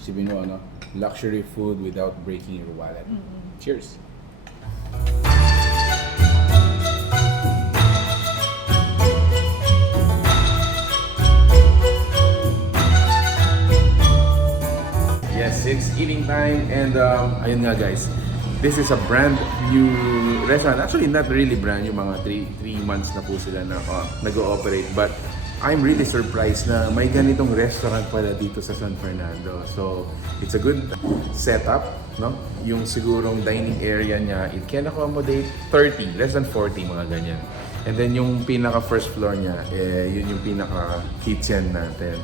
Sabihin mo, ano, luxury food without breaking your wallet. Cheers! Yes, it's eating time and ayun nga guys. This is a brand new restaurant. Actually, not really brand new. Mga 3 months na po sila na nag-ooperate. But I'm really surprised na may ganitong restaurant pala dito sa San Fernando. So, it's a good setup, no? Yung sigurong dining area niya, it can accommodate 30, less than 40, mga ganyan. And then yung pinaka first floor niya, yun yung pinaka kitchen natin.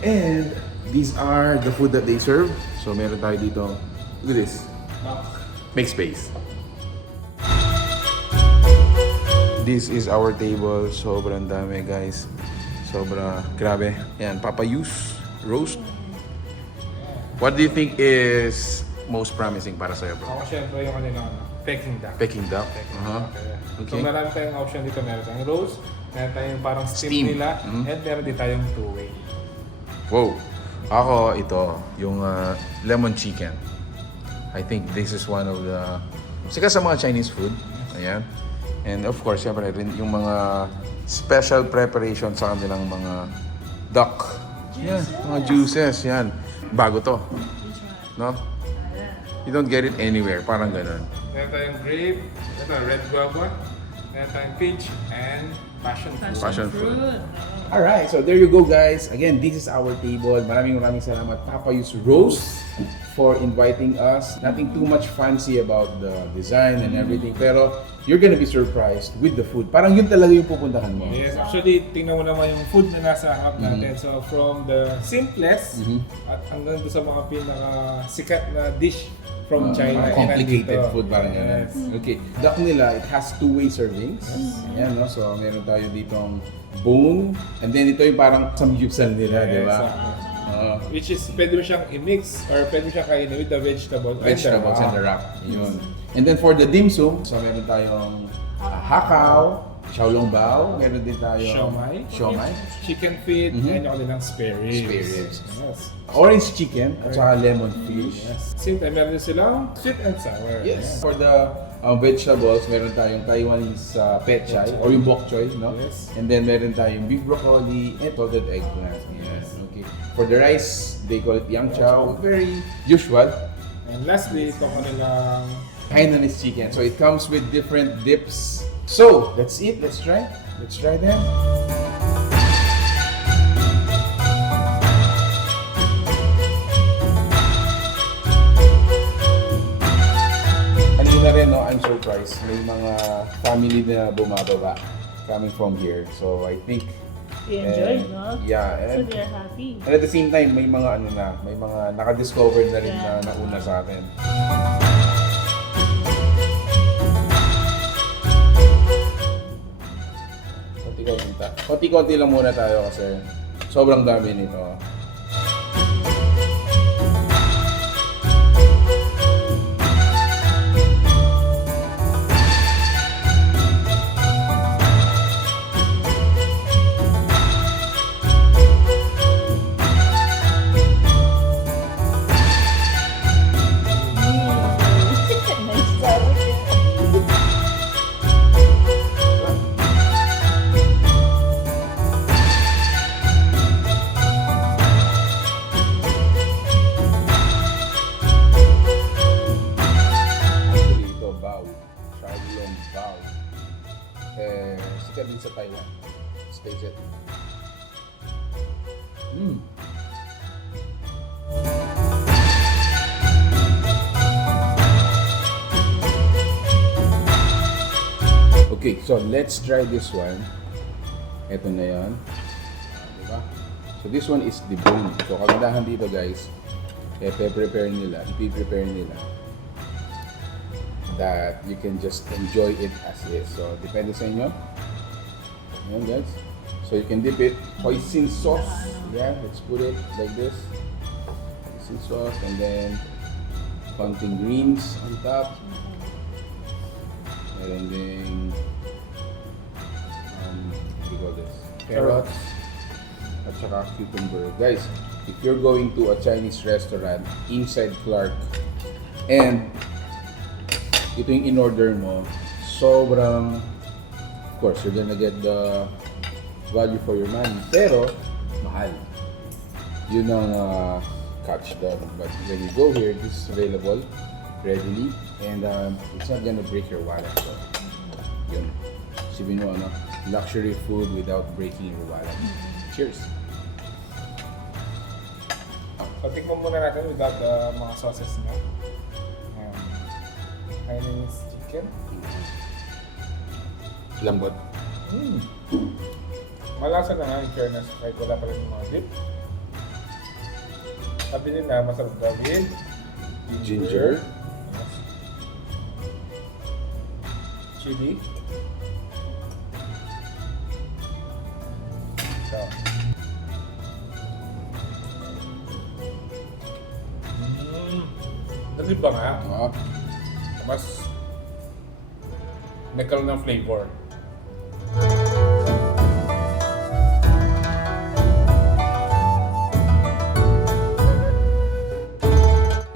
And these are the food that they serve. So, meron tayo dito. Look at this. Make space. This is our table. Sobrang dami, guys. Sobra grabe. Yan, Papa Yut roast. What do you think is most promising para sa'yo, bro? Ako syempre yung kanilang Peking duck. Peking duck. So marami tayong option dito. Meron tayong roast, meron tayong parang steam nila, and meron din tayong two-way. Wow. Ako, ito, yung lemon chicken. I think this is one of the sikat sa mga Chinese food. Ayan. And of course, syempre rin yung mga special preparation sa kanilang mga duck. Yan, mga juices. Yan. Bago to. No? You don't get it anywhere. Parang ganun. Meron tayong grape, red guava, meron tayong peach, and passion fruit. Alright, so there you go guys. Again, this is our table. Maraming salamat Papa Yut Roast for inviting us. Nothing too much fancy about the design and everything, pero you're gonna be surprised with the food. Parang yun talaga yung pupuntahan mo. Yes, actually, tingnan mo naman yung food na nasa harap natin. So from the simplest at hanggang doon sa mga pinaka-sikat na dish from China. Complicated food, parang ganun. Okay, duck nila, it has two-way servings. Ayan, no? So meron tayo ditong bone, and then ito yung parang samgyupsal nila, di ba? Which is, pwede mo siyang i-mix or pwede mo siyang kainin with the vegetables And the wrap. Yun. And then for the dim sum, so meron tayong hakaw, xiaolongbao, meron din tayong siomai, chicken feet, and yung kanilang spare ribs. Yes. Orange chicken, at saka lemon fish. Yes. Same time, meron din silang sweet and sour. Yes. For the vegetables, meron tayong Taiwanese pechay or yung bok choy, no? Yes. And then meron tayong beef broccoli and salted eggplant. Yes. Okay. For the rice, they call it yang chow. Very usual. And lastly, ito kanilang Hainanese chicken. So it comes with different dips. So that's it. Let's try. Let's try them. Kanina rin, no, I'm surprised. May mga family na bumababa coming from here. So I think They enjoyed, no? yeah, So and, they're happy. and at the same time, may mga ano na, may mga naka-discover na rin na nauna sa atin. Konti-konti lang muna tayo kasi sobrang dami nito. Nice job. Actually, ito, bao. Xiaolongbao. Sikat din sa Taiwan. Let's taste it. Okay, so let's try this one. Ito na yan. Diba? So this one is the bone. So kagandahan dito guys, ipi-prepare nila that you can just enjoy it as is. So depende sa inyo. Ayan guys. So you can dip it. Hoisin sauce. Yeah, let's put it like this. Hoisin sauce and then konting greens on top. Meron ding what do you call this? Carrots at saka cucumber. Guys, if you're going to a Chinese restaurant inside Clark and ito yung in-order mo, sobrang, of course, you're gonna get the value for your money, pero mahal. Yun ang catch doon. But when you go here, this is available readily and it's not gonna break your wallet. So, yun. Sabihin mo, ano, luxury food without breaking your wallet. Cheers! So, tikman muna natin without the mga sauces niya. Chinese chicken. Lambot. Malasa na nga in fairness kahit wala pa rin yung mga dip. Sabi nila masarap gawin. Ginger. Yes. Chili. So. Nagib ba nga? Mas nagkaroon ng flavor.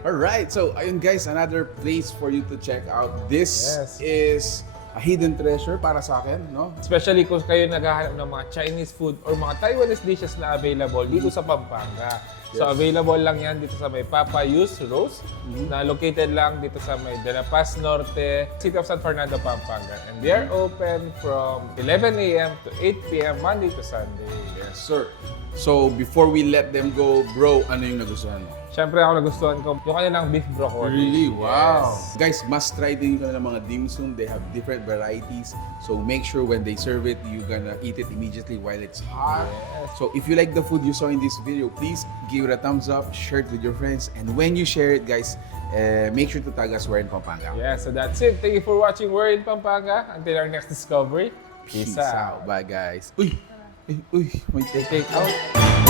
Alright, so ayun guys, another place for you to check out. This Yes. is a hidden treasure para sa akin, no? Especially kung kayo naghahanap ng mga Chinese food or mga Taiwanese dishes na available dito sa Pampanga. So Yes. available lang yan dito sa may Papa Yut Roast na located lang dito sa may Dela Paz, Norte, City of San Fernando, Pampanga. And they are open from 11 a.m. to 8 p.m. Monday to Sunday. Yes, sir. So before we let them go, bro, ano yung nagustuhan mo? Siyempre ako nagustuhan ko yung kanilang beef broccoli. Really? Wow! Yes. Guys, must try din yung ng mga dim sum. They have different varieties. So make sure when they serve it, you're gonna eat it immediately while it's hot. Yes. So if you like the food you saw in this video, please give it a thumbs up, share it with your friends. And when you share it, guys, make sure to tag us we're in Pampanga. Yeah, so that's it. Thank you for watching We're in Pampanga. Until our next discovery, peace out. Bye, guys. Uy! Uy! May Take out.